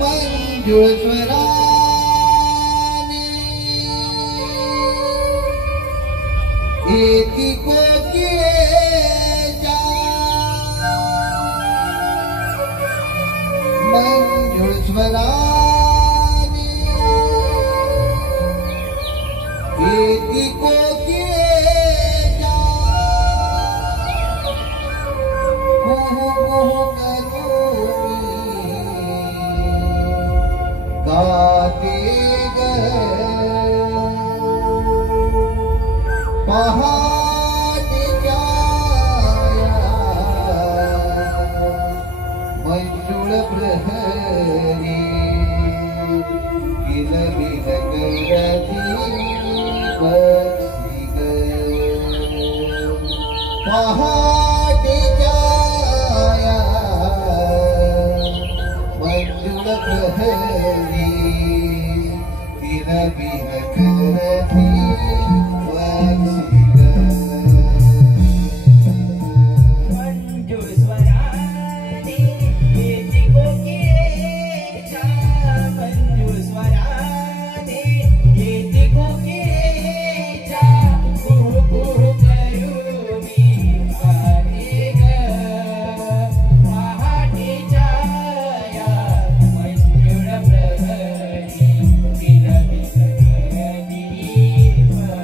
मंजुळ स्वराने एकी कोकिळेच्या मंजुळ स्वराने एकी कोकिळेच्या कुहू कुहू गाते ग पहाटेच्या मंजुळ प्रहरी किलबिल करती बसी ग पहाटेच्या मंजुळ प्रहरी बिन करती मंजुळ स्वराने एकी कोकिळेच्या मंजुळ स्वराने एकी कोकिळेच्या कुहू कुहू करू मी गाते ग पहाटेच्या या मंजुळ प्रहरी किलबिल करती बसी ग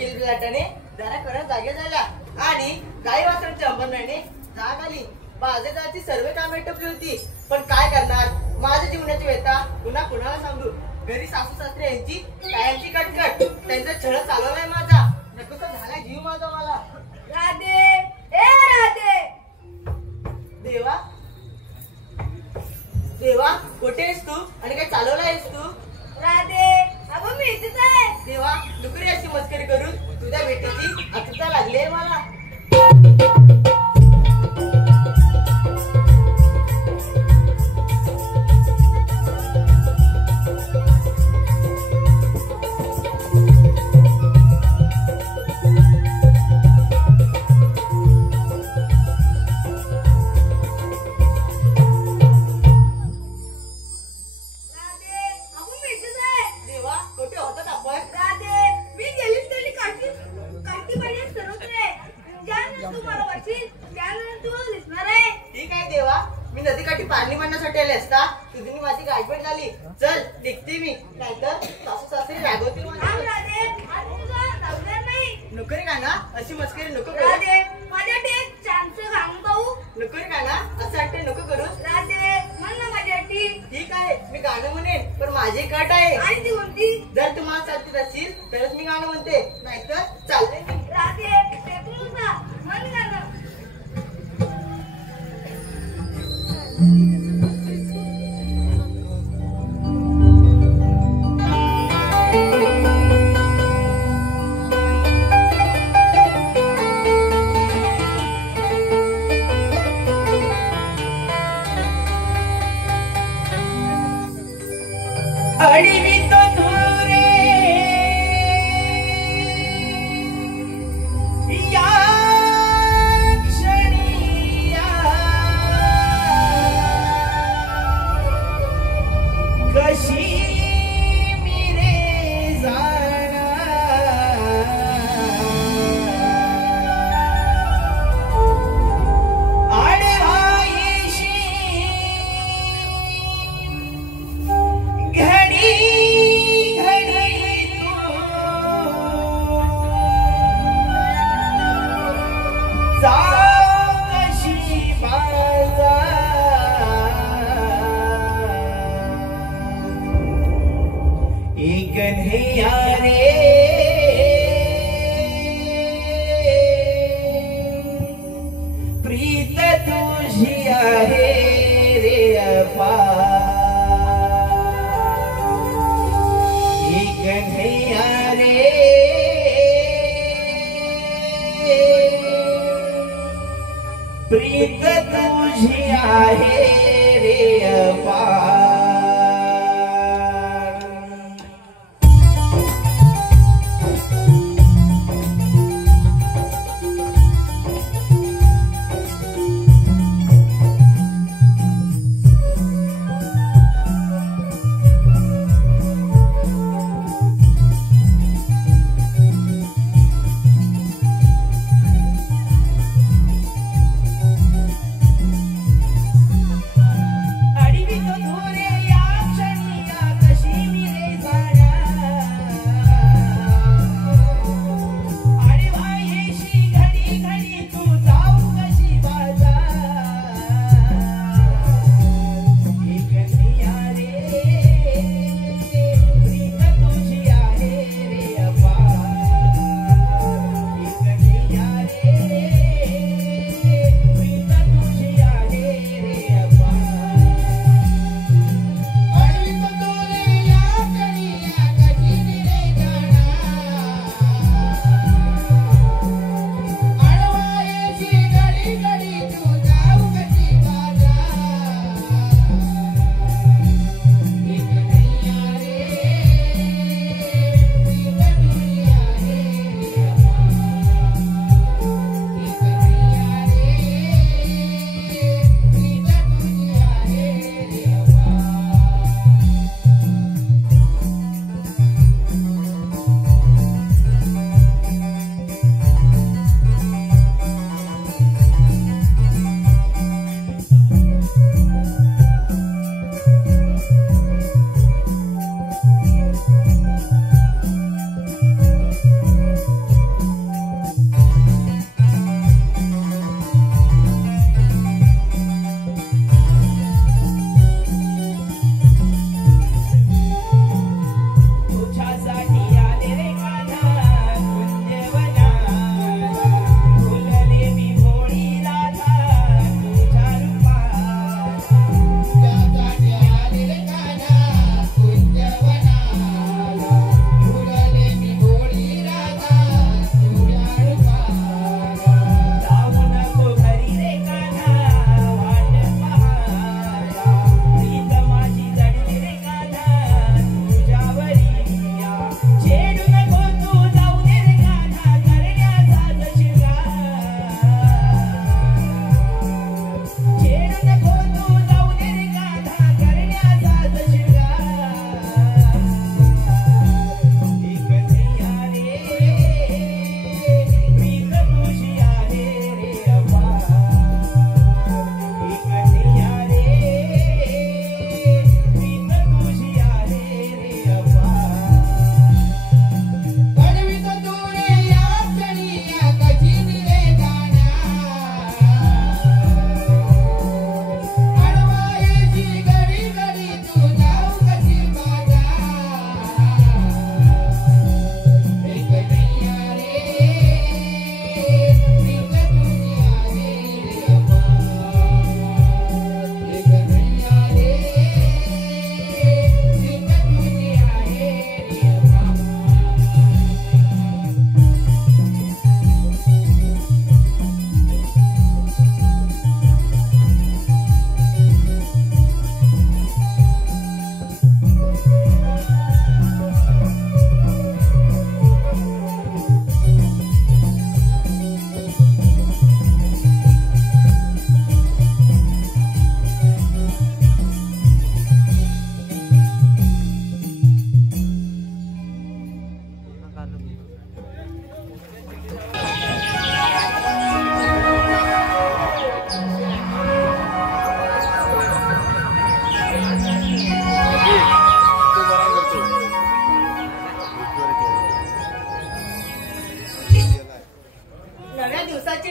किलबिलाटाने जरा करत जागे झाल्या आणि गाई वासरांच्या अंबरण्याने जाग आली. बाजाराची सर्व कामे टपली होती. पण काय करणार, माझ्या जीवनाची व्यथा पुन्हा कुणाला सांगू. घरी सासू सासरे यांची कायमची कटकट, त्यांचा छळ चालवलाय माझा. नकोसा झाला जीव माझा मला. राधे, ए राधे. देवा देवा, कुठे आहेस तू आणि काय चालवलं आहेस तू? राधे, अगं मी इथेच आहे. देवा, नको रे अशी मस्करी करून. तुझ्या भेटीची आतुरता लागली आहे मला. मी नदीकाठी पाणी मांडण्यासाठी आले असता तुझी माझी गाठभेट झाली. चल निघते मी, नाहीतर सासू सासरी रागवतील मला. नको रे काना, अशी मस्करी नको करू. नको रे काना, असं वाटते नको करू. ठीक आहे, मी गाणं म्हणेन, पण माझी एक अट आहे. जर तुम्हाला साथी असेल तरच मी गाणं म्हणते, नाहीतर चालते मी. अडवितो धुरे या क्षणी कशी मी रे जाणार. आडवाईशी घडी घडी तू कशी माझा एक कन्हैया रे प्रीत तुझी आहे रे अपार. कन्हैया रे प्रीत तुझी आहे रे अपार.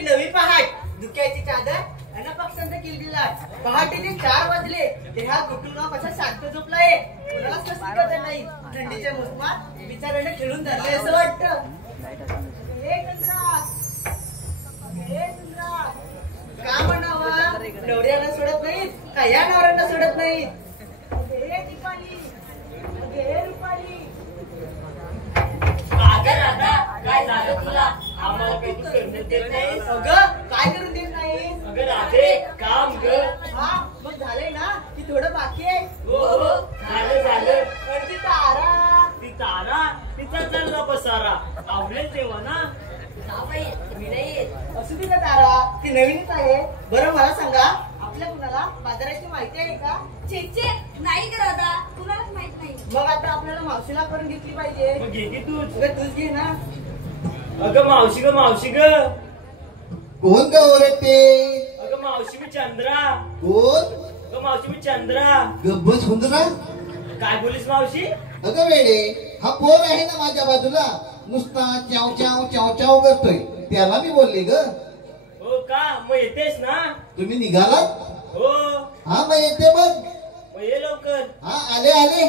पहाटेची नवी पहाट दुख्याची चादर आणि पक्षांचा किलबिलाट पहाटेचे 4 वाजले ते हा कुटुंबा कसा शांत झोपलाय कोणालाच कसली कदर नाही थंडीच्या मोसमात बिचाराने खेळून धरले असं वाटतं हे चंद्रा का म्हणावं नवऱ्याला सोडत नाहीत का या नवऱ्यांना सोडत नाहीत हे दीपाली हे रुपाली काय झालं तुला आम्हाला काही तू करून देत नाही अगं काय करून देत नाही अगं राधे काम ग हा मग झालंय ना की थोडं बाकी आहे हो झालं पण ती तारा ती तारा तिचा चालला बसारा आवडेल तेव्हा ना मी नाही येत. असू दे ना तारा ती नवीनच आहे बरं मला सांगा आपल्या कुणाला बाजाराची माहिती आहे का छे नाही ग राधा कुणालाच माहित नाही. मग आता आपल्याला मावशीला करून घेतली पाहिजे मग घे की तूच अगं तूच घे ना अगं मावशी ग कोण का ओरडते अगं मावशी मी चंद्रा कोण अगं मावशी मी चंद्रा गब्ब सुंदरा काय बोलीस मावशी अगं वेडे हा पोर आहे ना माझ्या बाजूला नुसता चाव चाव चाव चाव करतोय त्याला मी बोलली ग हो का मग येतेस ना तुम्ही निघालात हो हा मग येते बघ मग ये लवकर हा आले आले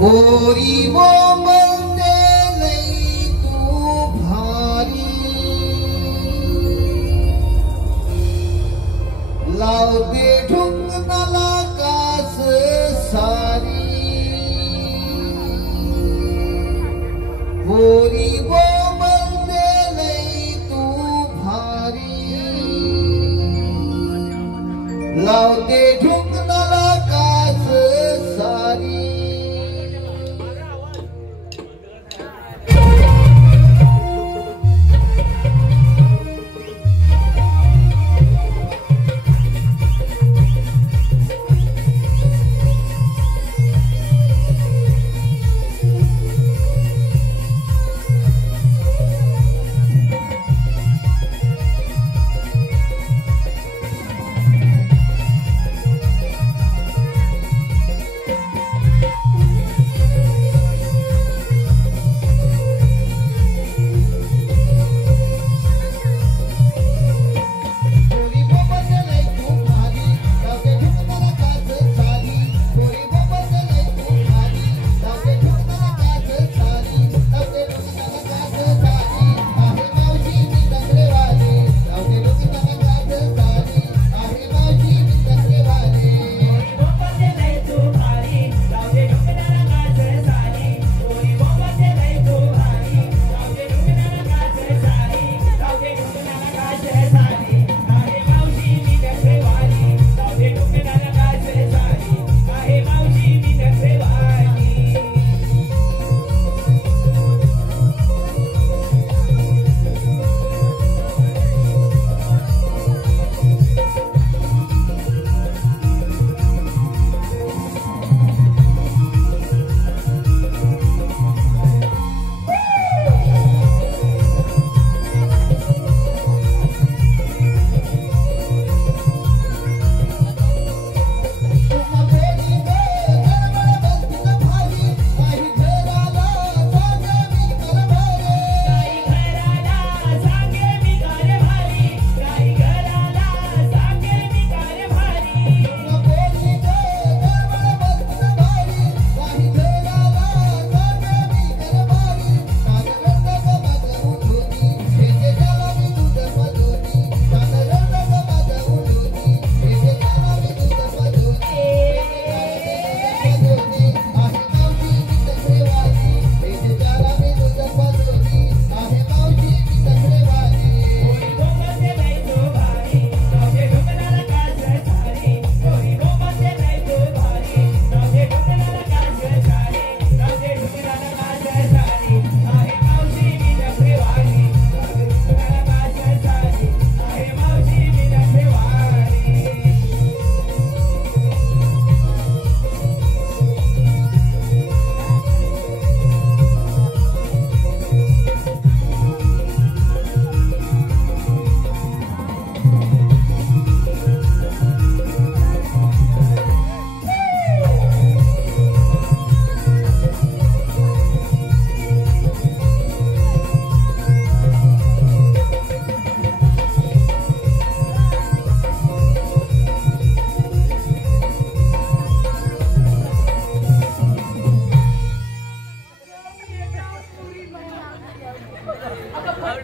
गोरी बोंबलते लई तू भारी लावते ठुंगणाला कास सारी गोरी बोंबलते लई तू भारी लावते ठुंगणाला कास सारी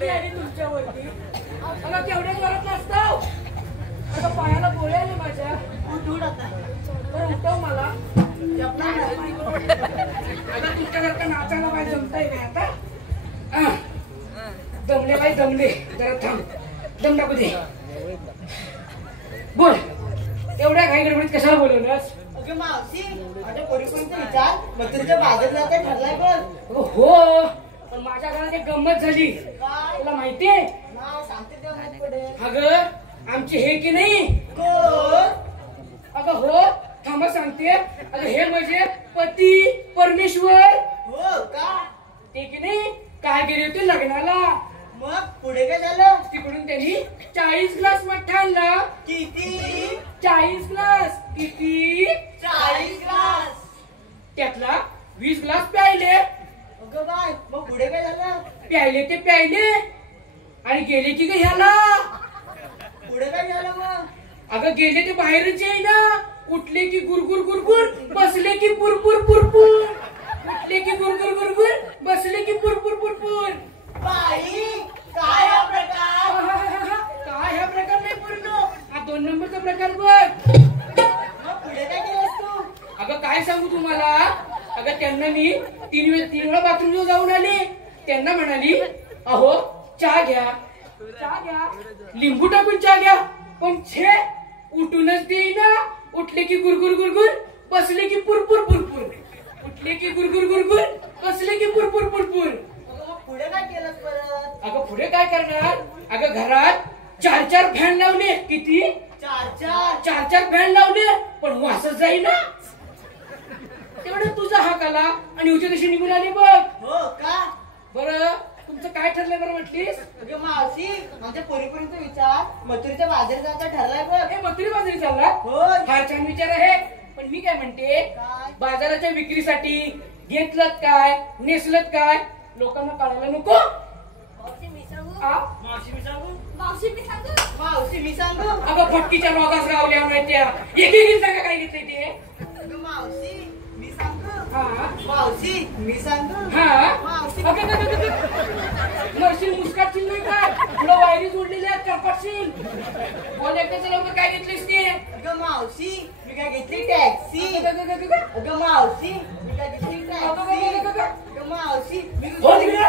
पार्टी आली तुमच्यावरती. अगं केवढ्या जोरात नाचताव. अगं पायाला गोळे आले माझ्या. उठ आता. बरं उठव मला. अगं तुमच्यासारखं नाचायला पाहिजे जमताय काय आता. दमले बाई दमले. जरा थांब. दम टाकू दे. बोल एवढ्या घाई गडबडीत कशाला बोलवलंस. अगं मावशी माझ्या पोरीपर्यंत विचार मथुरेच्या बाजारात जायचं ठरलाय बघ. हो पण माझ्या घरात एक गंमत झाली. काय तुला माहितीये. नाही सांगते तेव्हा माहित पडेल. अगं आमचे हे की नाही. कोण? अगं हो थांबा सांगते. अगं हे म्हणजे पती परमेश्वर. हो का? ते की नाही काय गेले होते लग्नाला. मग पुढे काय झालं? तिकडून त्यांनी 40 ग्लास मठ्ठा आणला. किती? 40 ग्लास. किती? 40 ग्लास. त्यातला 20 ग्लास प्यायले. अगं बाय मग पुढे काय झालं? प्यायले ते प्यायले आणि गेले की ग ह्याला. पुढे काय झालं मग? अगं गेले ते बाहेरच येईना. उठले की गुरगुर गुरगुर बसले की पुरपुर पुरपुर. उठले की गुरगुर गुरगुर बसले की पुरपुर पुरपुर. बाई काय हा प्रकार? काय हा प्रकार नाही पूर्ण. हा 2 नंबरचा प्रकार बघ. मग पुढे काय केलंस तू? अगं काय सांगू तुम्हाला. अगं त्यांना मी 3 वेळा बाथरूम जाऊन आले. त्यांना म्हणाली अहो चहा घ्या. चहा घ्या लिंबू टाकून चहा घ्या. पण छे उठूनच देईना. उठले की गुरगुर गुरगुर बसले की पुरपुर पुरपुर. उठले की गुरगुर गुरगुर बसले की पुरपुर पुरपुर. मग पुढे काय केलंस परत? अगं पुढे काय करणार. अगं घरात 4 फॅन लावले. किती? 4 फॅन लावले पण वासच जाईना. तेवढं तुझा हाक आला आणि उद्या तशी निघून आली बघ. हो का? बरं तुमचं काय ठरलंय बरं म्हटलीस. अगं मावशी आमच्या पोरीपर्यंत विचार मथुरेच्या बाजारात जायचं ठरलाय बघ. हे मथुरी बाजारी चालला. हो. फार छान विचार आहे. पण मी काय म्हणते काय? बाजाराच्या विक्रीसाठी घेतलं काय नेसलं काय लोकांना कळायला नको. मावशी मी सांगू. आ? मावशी मी सांगू? मावशी मी सांगू. मावशी मी सांगू? अगं फटकीच्या रोगास गावल्या नाही त्या. एक सांगा काय घेतलंय ते. अगं मावशी मी सांगू? हा मावशी मी सांगू? हा मावशी मरशील मुस्काटशील नाही काय. तुला वायरी जोडलेली आहेत करपाटशील. बोल एकट्याचं लवकर काय घेतलीस ते. अगं मावशी मी काय घेतली टॅक्सी. अगं मावशी मी काय घेतली टॅक्सी. अगं मावशी मी हो तिकडे.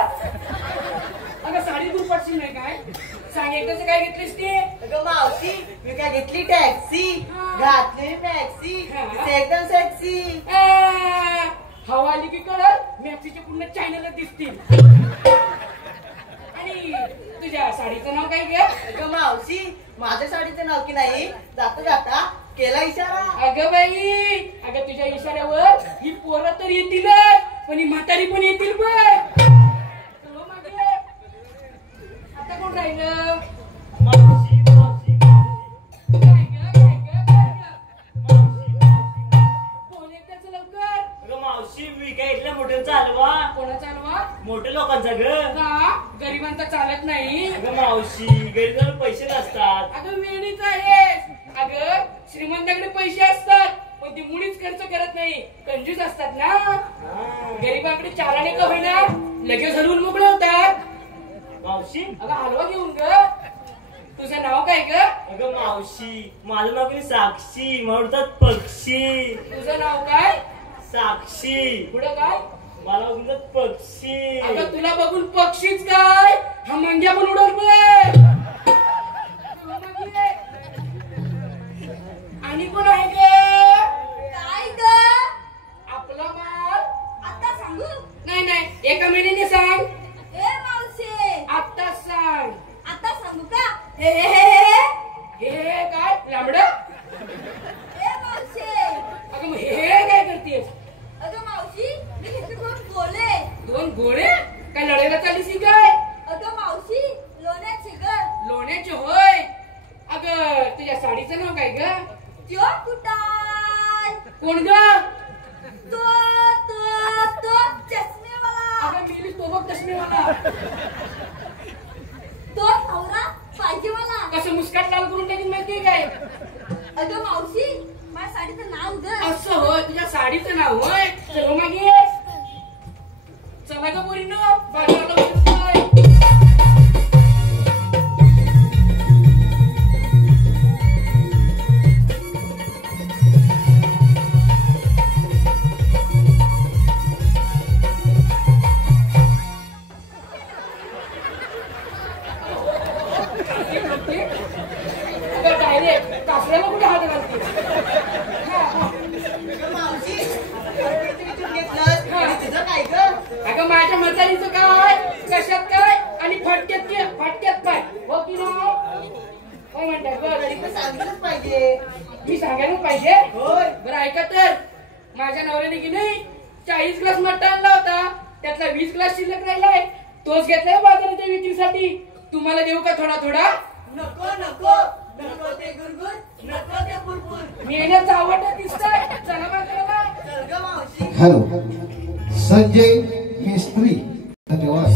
अगं साडी दूर पडशील नाही काय. सांग एकट्याचं काय घेतलीस ते. अगं मावशी मी काय घेतली टॅक्सी. घातली टॅक्सी हा. एकदम सेक्सी. हवा आली की कळल मॅक्सीचे पूर्ण चॅनल दिसतील. आणि तुझ्या साडीचं नाव काय घ्या. अगं मावशी माझ्या साडीचं नाव की नाही जाता जाता केला इशारा. अगं बाई अगं तुझ्या इशाऱ्यावर ही पोरं तर येतीलच पण ही म्हातारी पण येतील बघ. चलो मागे. आता कोण राहिलं. काय ग? कोण एक त्याचं लवकर. अगं मावशी मी काय इथल्या मोठं चालवा. कोणा चालवा. मोठ्या लोकांचा ग. का गरिबांचा चालत नाही. अगं मावशी गरीबांना पैसे नसतात. अगं वेळीच आहे. अगं श्रीमंताकडे पैसे असतात पण ती मुळीच खर्च करत नाही. कंजूस असतात ना. गरीबाकडे चाराने का होईना लगेच हरवून मोकळे होतात. मावशी अगं हलवा घेऊन ग. तुझं नाव काय ग. अगं मावशी माझं नाव की साक्षी म्हणतात पक्षी. तुझं नाव काय. साक्षी. पुढं काय. मला म्हणतात पक्षी. अगं तुला बघून पक्षीच काय हा मंग्या पण उडल बघ. आणि कोण आहे ग. काय ग. आपला माल. आता सांगू. नाही नाही एका महिन्याने सांग. ए मावशी आत्ताच सांग. आता सांगू का. हे हे हे हे. हे काय लांबड. ए मावशी. अगं मग हे काय करतेस. अगं मावशी मी घेतले 2 गोले. 2 घोडे काय लढायला चालीस काय. अगं मावशी लोण्याचे ग. लोण्याचे होय. अगं तुझ्या साडीचं नाव काय ग. त्यो कुटाल. कोण ग. तो चष्मेवाला. अगं मिलीस तो बघ चष्मेवाला. तो नवरा पाहिजे मला. कसं मुस्काट लाल करून टाकीन माहितीये काय. अगं मावशी माझ्या साडीचं नाव ग. असं होय तुझ्या साडीचं नाव होय. चलो मागे. चला ग पोरीनो बाजाराला अगं माझ्या म्हातारीचं काय, कशात काय आणि फाटक्यात पाय, हो की नाही? काय म्हणतात बरं? तरी पण सांगितलंच पाहिजे. मी सांगायलाच पाहिजे. होय. बरं ऐका तर, माझ्या नवऱ्याने की नाही 40 ग्लास मट्टा आणला होता, त्यातला 20 ग्लास शिल्लक राहिलाय, तोच घेतलाय बाजाराच्या विक्रीसाठी. तुम्हाला देऊ का थोडा थोडा? नको नको नको ते गुरगुर, नको ते बुरबुर. मी येण्याचा आवडता दिसतंय, चला बाजाराला. चल ग मावशी. हॅलो, संजय मेस्त्री, धन्यवाद.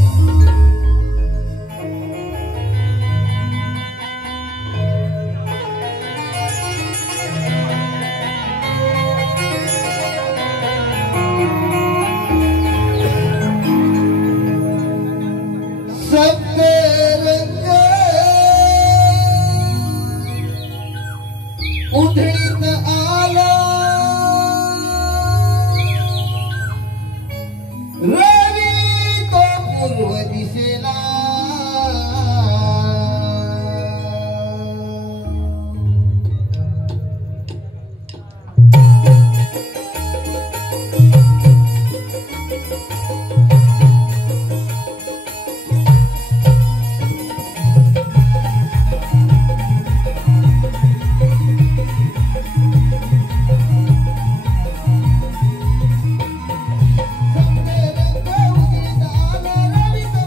सप्तरंग उधळीत आला, रवी तो पूर्व दिशेला. सप्तरंग उधळीत आला, रवी तो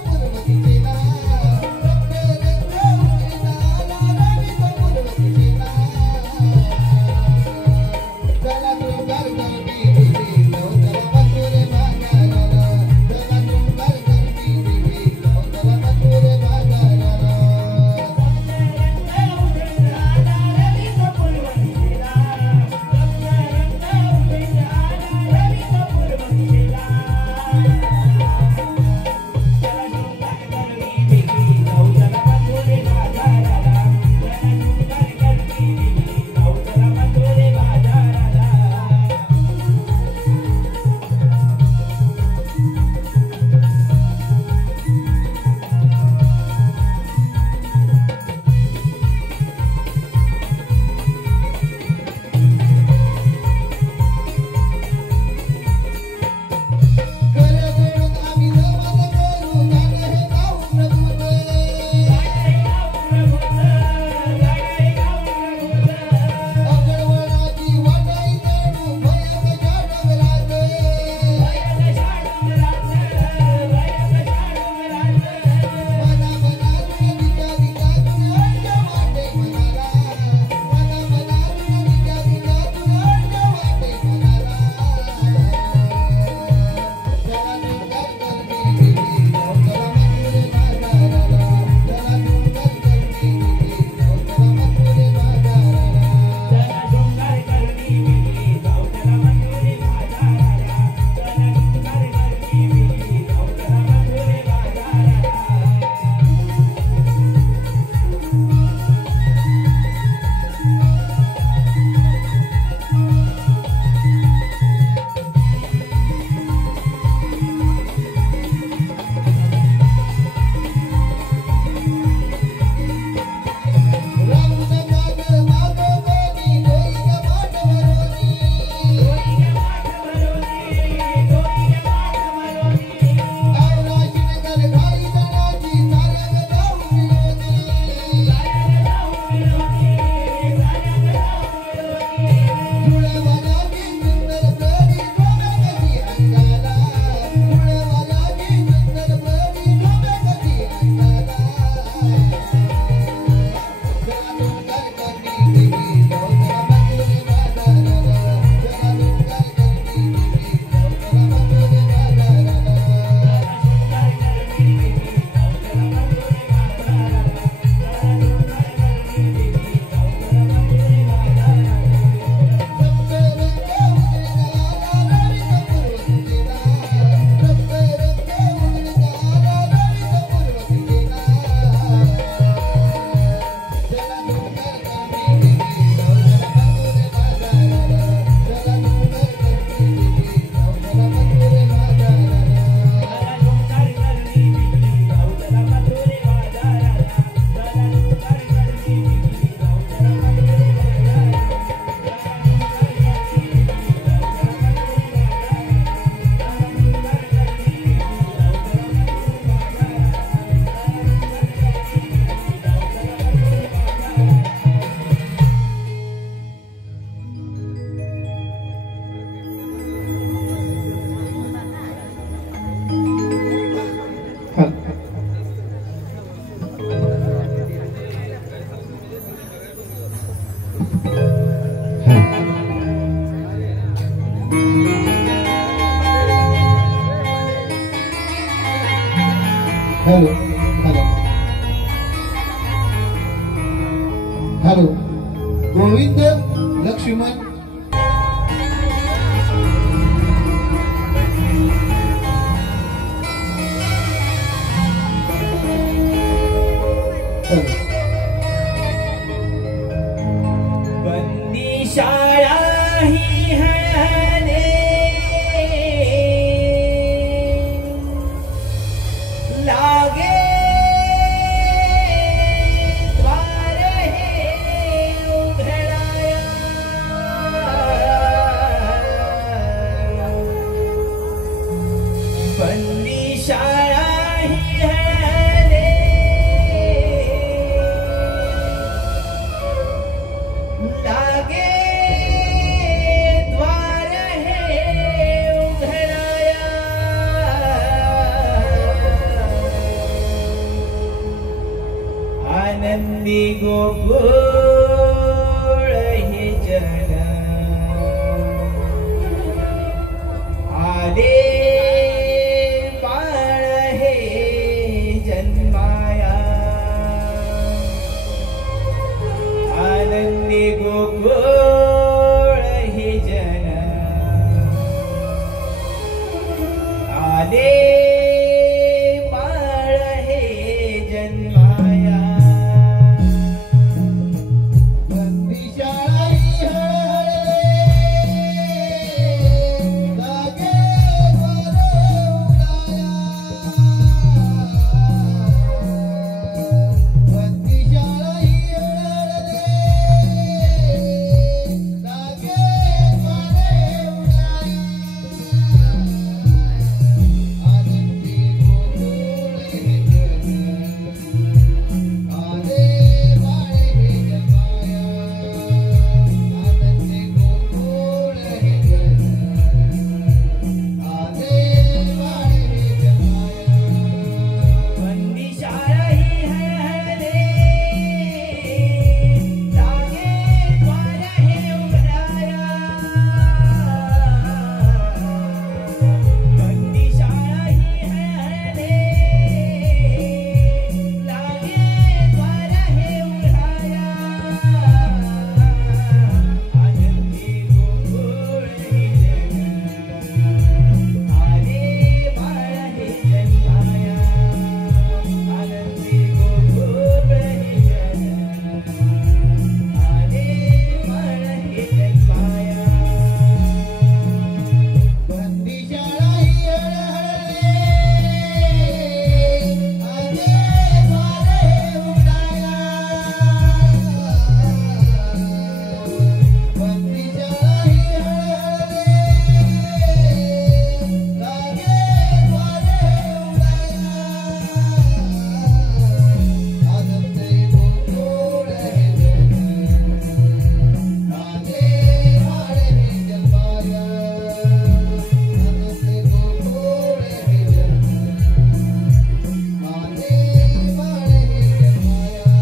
hello hello hello Govind Laxman बंदी शाळा ही हळहळे लागे द्वार हे उघडाया बंदी शाळा ही हळहळे लागे द्वार हे उघडाया आनंदी गोकुळ हे जन आले बाळ हे जन्माया आनंदी गोकुळ हे जन आले बाळ हे जन्माया बंदी शाळा ही हळहळे लागे द्वार उघडाया बंदी शाळा ही हळहळे लागे द्वार उघडाया आनंदी गोकुळ हे जन आले बाळ हे जन्माया आनंदी गोकुळ हे जन आले बाळ हे जन्माया बंदी शाळा ही हळहळे लागे द्वार हे उघडाया बंदी शाळा ही हळहळे लागे द्वार हे उघडाया आनंदी गोकुळ हे जन आले बाळ हे जन्माया आनंदी गोकुळ हे जन आले बाळ हे जन्माया बंदी शाळा ही हळहळे आले द्वार हे उघडाया बंदी शाळा ही हळहळे लागे द्वार हे उघडाया आनंदी गोकुळ हे जन आले बाळ हे जन्माया आनंदी गोकुळ हे जन आले बाळ हे जन्माया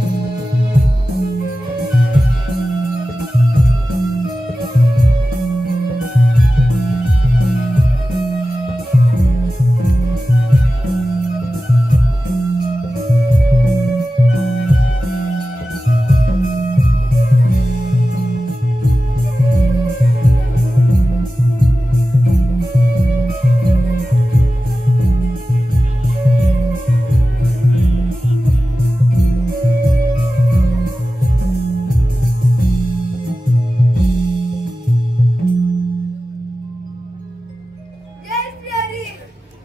जय श्री हरी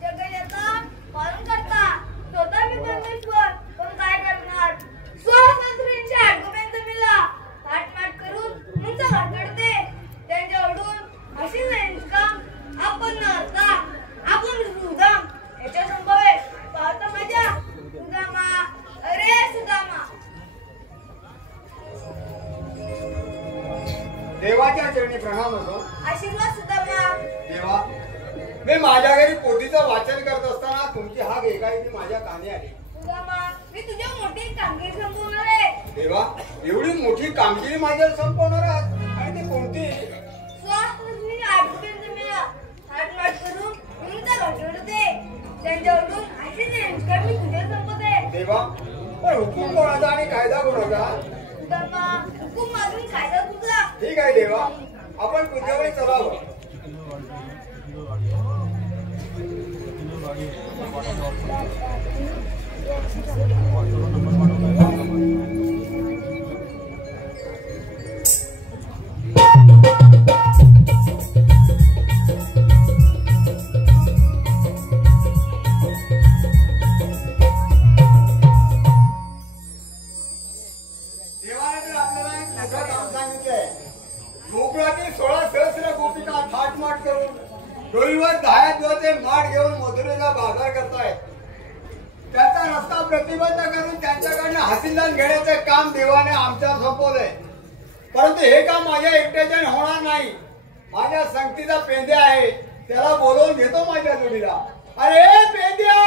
जगन्नाथा पालन करता स्वतः मी परमेश्वर पण काय करणार स्वातंत्र्यांच्या आठवड्यांचा मिला थाटमाट करून उंच घाटते त्यांच्याकडून अशी नाही काम आपण न असता आपण सुदाम याच्या संभवे पाहता माझ्या सुदामा अरे सुदामा देवाच्या चरणी प्रणाम होतो. आशीर्वाद सुदामा देवा, मी माझ्या घरी पोथीचं वाचन करत असताना तुमची हाक एकाएकी माझ्या कानी आली. सुदामा मी तुझ्या मोठी कामगिरी संपवणार आहे. देवा, एवढी मोठी कामगिरी माझ्यावर संपवणार आहात आणि ती कोणती? स्वातंत्र्य आठवड्यांचा मिळा थाटमाट करून उंच घाटते त्यांच्याकडून किती चेंज कर मी तुझ्या संपत आहे देवा पण हुकूम कोणाचा आणि कायदा कोणाचा? धर्मा हुकूम मागून खायला तुझा ठीक आहे देवा, आपण तुझ्याकडे चलावं. गोकुळातील 16 सहस्र गोपिका थाटमाट करून डोईवर 10 दिवसाचे माठ घेऊन मथुरेला बाजार करतायत. त्याचा रस्ता प्रतिबंध करून त्यांच्याकडनं हातीदान घेण्याचे काम देवाने आमच्या सोपवलंय. परंतु हे काम माझ्या एकट्याच्याने होणार नाही. माझ्या संगतीचा पेंद्या आहे, त्याला बोलवून घेतो माझ्या जोडीला. अरे पेंद्या,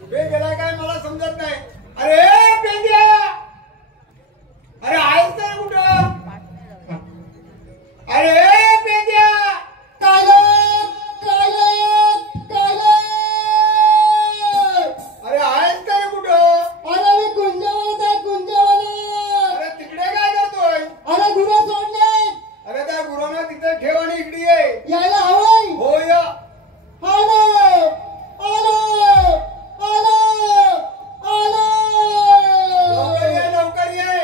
कुठे गेलाय काय मला समजत नाही. अरे पेंद्या, अरे आहेस तर कुठं? अरे पेंद्या, अरे आहेस तर कुठं? अरे मी गुंजवत आहे गुंजवत. अरे तिकडे काय करतोय? अरे गुरु सोडले. अरे त्या गुरुना तिथे ठेव आणि इकडे ये. यायला हवंय. हो या. आलो आलो आलो आलो. लवकर ये, लवकर ये.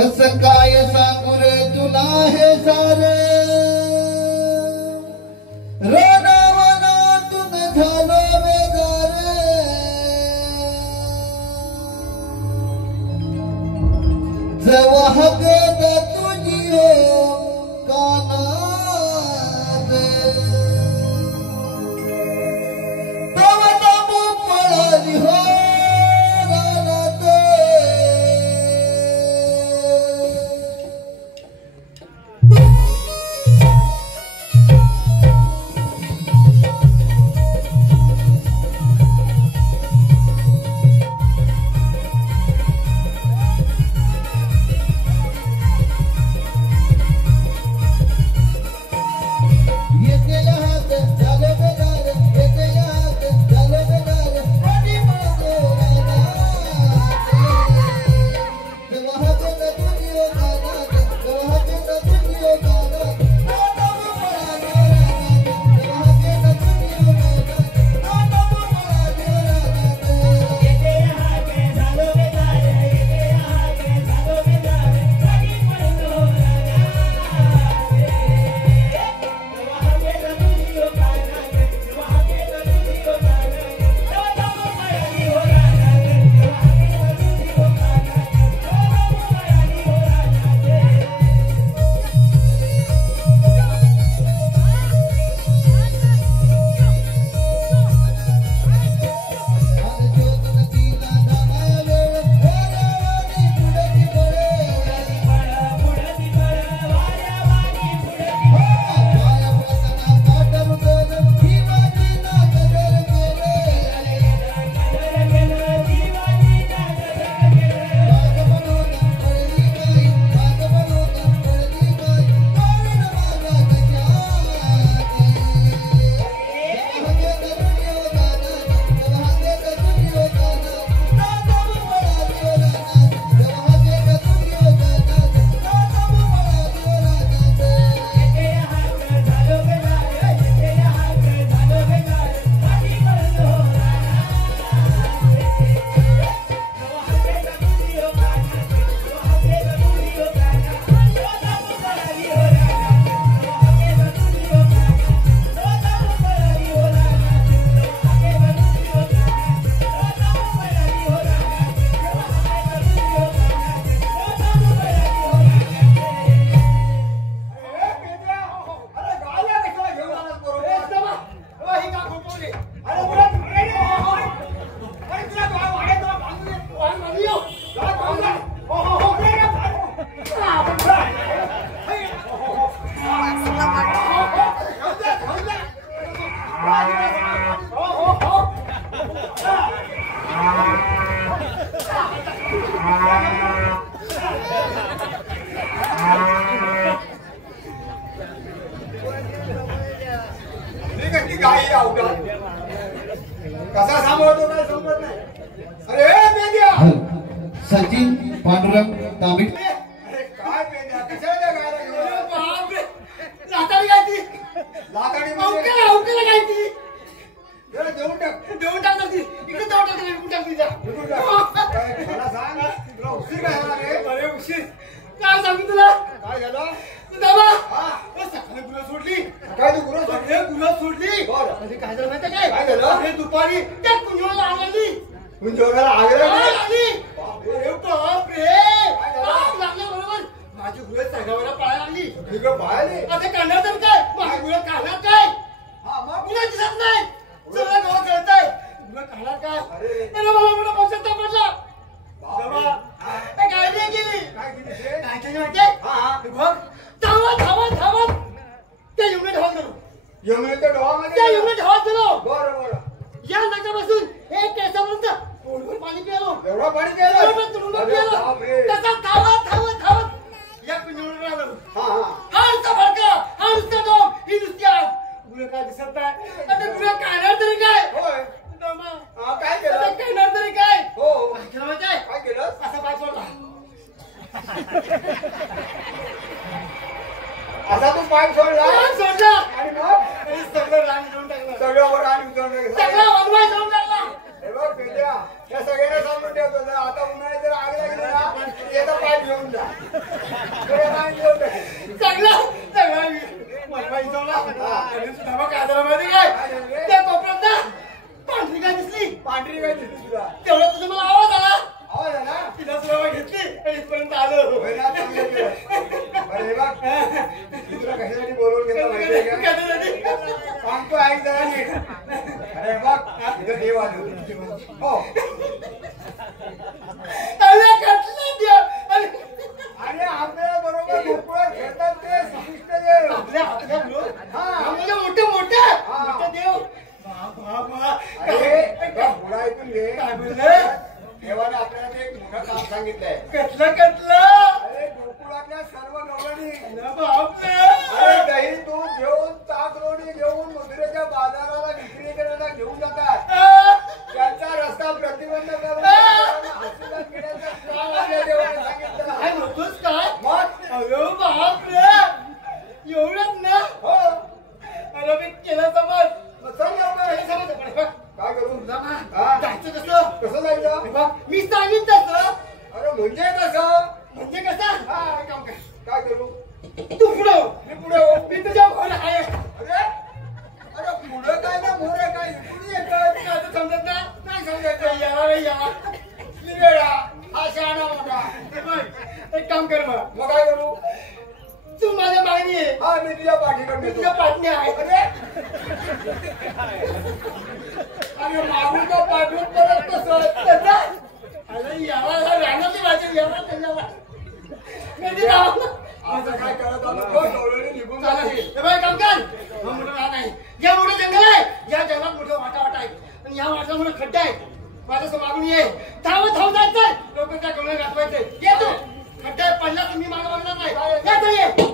असं काय सांगू रे तुला हे सारे, रानावनातून झालो बेजार. जेव्हा हवेत तुझी हो कानात, तेव्हा ताबू पळाली हो रानात. हो अवघड कसा सांभाळतो काय समजत नाही. अरे पेंद्या सचिन पांडुरंग तांबे. अरे काय पेंद्या कशाला गायला घेऊन बापरे लाताडी काय ती लाताडी अवकाला अवकाला काय ती जरा देऊन टाक देऊन टाक ती इकडे जाऊन टाक इकडे टाक तिच्या काय मला सांग तुला उशीर काय झाला रे. अरे उशीर काय सांगू तुला काय झालं तू दाबा हा सकाळी गुरं सोडली काय तू गुरु अरे गुरं सोडली बरं. म्हणजे काय झालं माहिती काय काय झालं? अरे दुपारी त्या कुंजोळला आणली कुंजोराला आग्रह अरे बापरे आग लागल्याबरोबर माझी गुरं सगळ्याला पळायला लागली इकडं पाहिले आता करणार तर काय माझी गुरं खाणार काय हा मग गुरं दिसत नाही सगळं गावात कळतंय गुरं खाणार काय त्याला मला मोठा पक्षात पडला बाबा काय नाही केली काय केली रे? काय केली माहितीये हा हे बघ धावत धावत धावत त्या युगने धावत गेलो यमुनेच्या डोहामध्ये त्या युगने धावत गेलो बरं बरं या नकापासून एक केसापर्यंत पोटभर पाणी पिलो एवढं पाणी प्यायलं तुडुंब अरे पिलो बापरे. तसा धावत धावत धावत या कुंजवळीवर आलो हा हा हा नुसता भडका हा नुसता डोम ही नुसती आग गुरं काय दिसत नाही आता गुरं खाणार तरी काय होय डोमा. हा काय आता केलं खाणार तरी काय हो काय केलं माहितीये काय केलं असा पाय सोडला असा तू पाय सोडला पाय सोडला आणि मग आणि सगळं रान घेऊन टाकलं सगळं वर आणि उतरवलं. सगळं वनवास घेऊन टाकला हे बघ पेंद्या या सगळ्यांना सांगून ठेवतो जर आता उन्हाळ्यात जर आग लागली ना याचा पाय घेऊन जा सगळं रान घेऊन टाक. सगळं वनवास घेऊन आणि सुद्धा मग काय झालं माहिती काय त्या कोपऱ्यात ना पांढरी काय दिसली पांढरी काय दिसली तुला तेवढं तुझा मला आवाज आला आवाज आहे ना तिला सुद्धा घेतली आणि इथपर्यंत आलो होय ना, चांगलं केलं. बरं, हे बघ मी तुला कशासाठी बोलवून घेतलं माहितीये का सांगतो ऐक जरा नीट. अरे बघ इथं देव आले होते. हो आणि आपल्या बरोबर भरपूर खेळतात ते श्रीकृष्ण देव. म्हणजे मोठे मोठे मोठे देव अरे पुढं ऐकून घे काय बोलले? देवाने आपल्याला ते एक मोठं काम सांगितलंय. कटलं अरे गोकुळातल्या सर्व गवळणी अरे दही दूध घेऊन ताक लोणी घेऊन मथुरेच्या बाजाराला विक्री करायला घेऊन जातात. त्यांचा रस्ता प्रतिबंध करून हसीला घेण्याचं काम आपल्या देवाने सांगितलं. काय म्हणतोस काय मग अरे बापरे एवढंच ना हो अरे मी केलं समज मग चल लवकर. केलं समज पण बघ, काय करू हा, जायचं कसं कसं जायचं हे बघ, मी सांगितलं तसं अरे म्हणजे कसं म्हणजे कसं हा एक काम कर काय करू तू पुढं हो. मी पुढे हो मी तुझ्या भावाला आहे अरे अरे पुढे काय ना मोरे काय इकडून येतात काय तू समजत ना नाही समजायचं या रे या वेळा हा शहाणा मोठा हे बघ, एक काम कर मग मग काय करू तू माझ्या मागणी आहे हा मी तुझ्या पाठीकडे मी येतो. तुझ्या पाटणी आहे अरे अरे मागून तो पाठवून परत कसं त्याचा अरे याला राहण्याची वाचेल याला त्याच्यावर कधी जाऊ आता काय करत आलो तो गवळणी निघून चालेल. जाते. हे बघ, काम कर. हा मोठं रान आहे या मोठं जंगल आहे या जंगलात मोठं वाटा आहे आणि या वाटामध्ये खड्डे आहेत माझ्या मागून ये धावत धावत जायचं लोक त्या गवळ्या घातवायचे ये तू खड्डा पडला तर मी मागं बघणार नाही या तर ये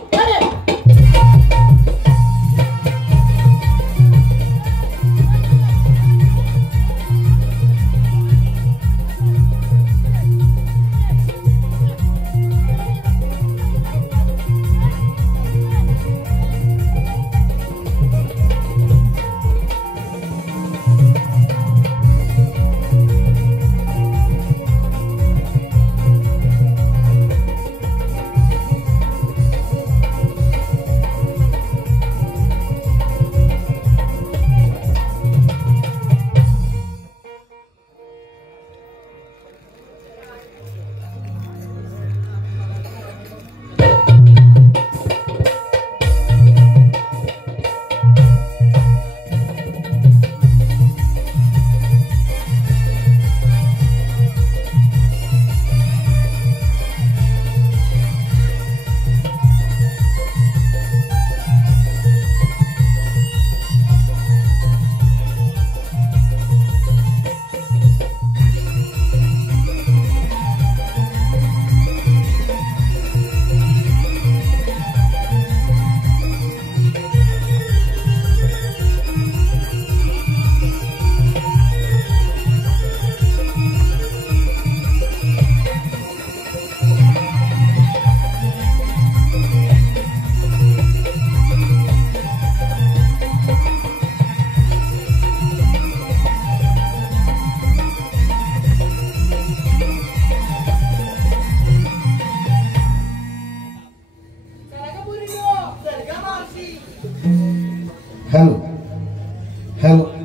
हॅलो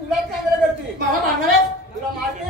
तुला चांगलं करते मला मारणार तुला मारते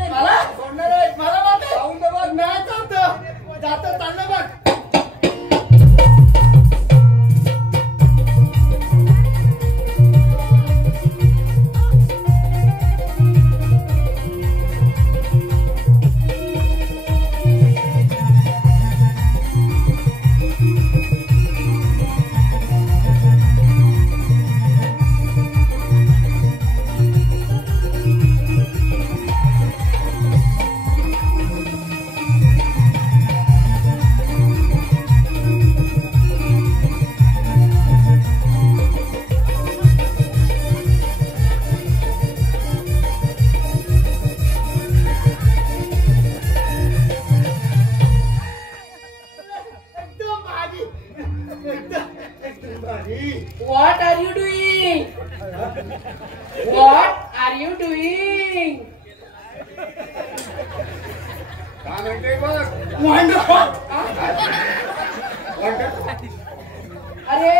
अरे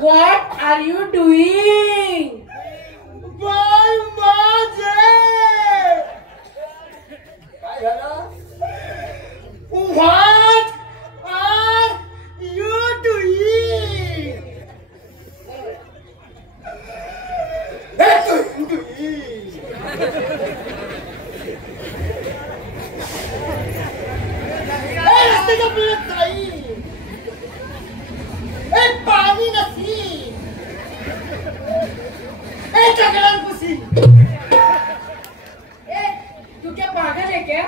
what are you doing? Bye माझे काय झालं? What are you doing? रस्त्याच्या पुढे जाई पाणी नसी दगडांपाशी तू क्या पागल है क्या?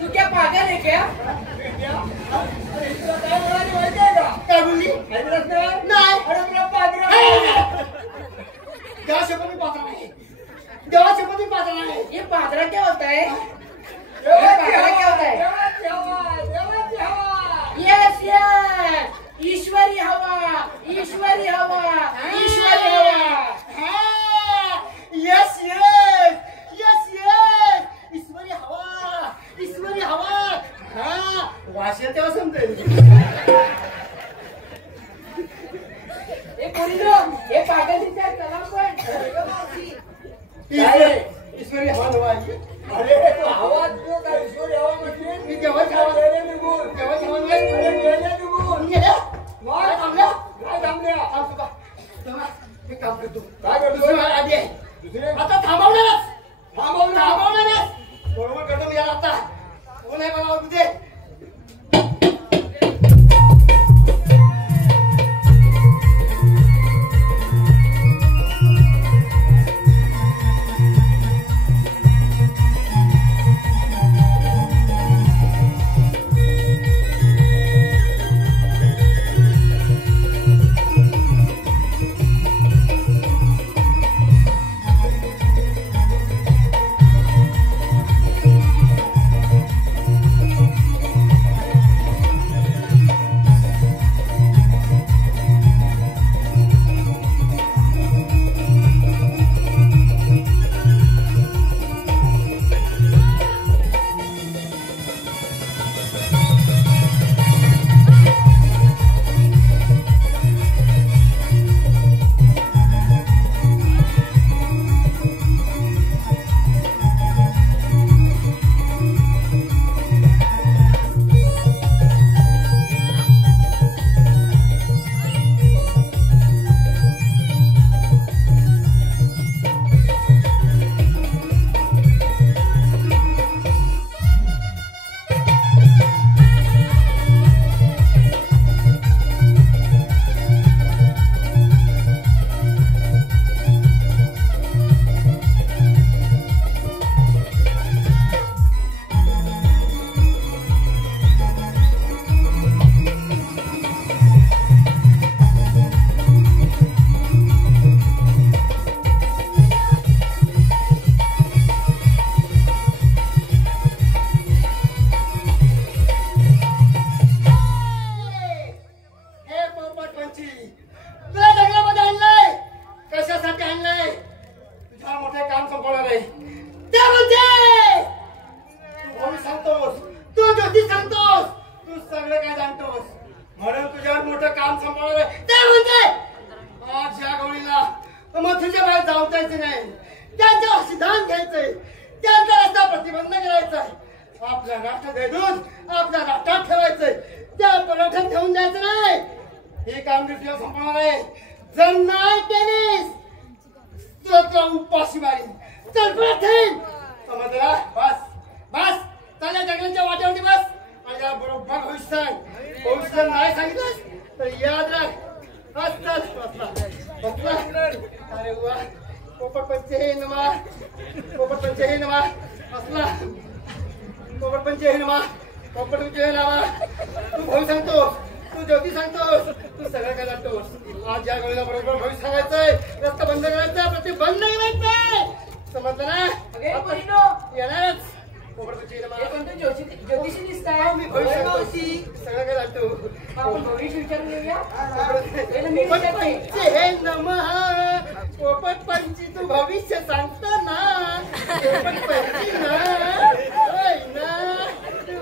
तू क्या पागल है क्या? काय बोलली? नाही अरे तुला पादरा देवा शपथ मी पात्र नाही. देवा शपथ मी पात्र नाही. ये पादरा क्या होता है? ये पादरा क्या होता है? यस यस, ईश्वरी हवा, ईश्वरी हवा, ईश्वरी हवा. यस यस यस यस ईश्वरी हवा, ईश्वरी हवा. हा वास येते तेव्हा समजेल. हे पोरीनो, हे पागल दिसतात चला पण. ईश्वरी हवा नवाई. अरे तू हवा तू काय ईश्वरी हवा म्हटली? मी देवाची हवा गेले निघून. देवाची हवा गेले निघून. गेले? काय थांबल्या? काय थांबल्या? थांब तुका. तेव्हा मी काम करतो. काय करतो? आधी आहे. दुसरे आता थांबवणारच. थांबवणारच. बरोबर करतो मी याला आता. कोण आहे मला तुझे?